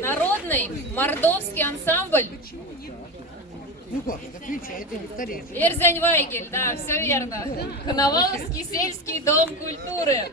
Народный мордовский ансамбль. Ну как, отвечайте, скорее. Эрзянь-Вайгель, да, все верно. Коноваловский сельский дом культуры.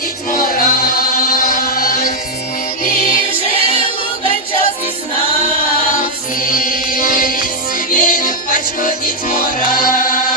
Дить морась, и жил угончался снался, себе в пачку дить морась.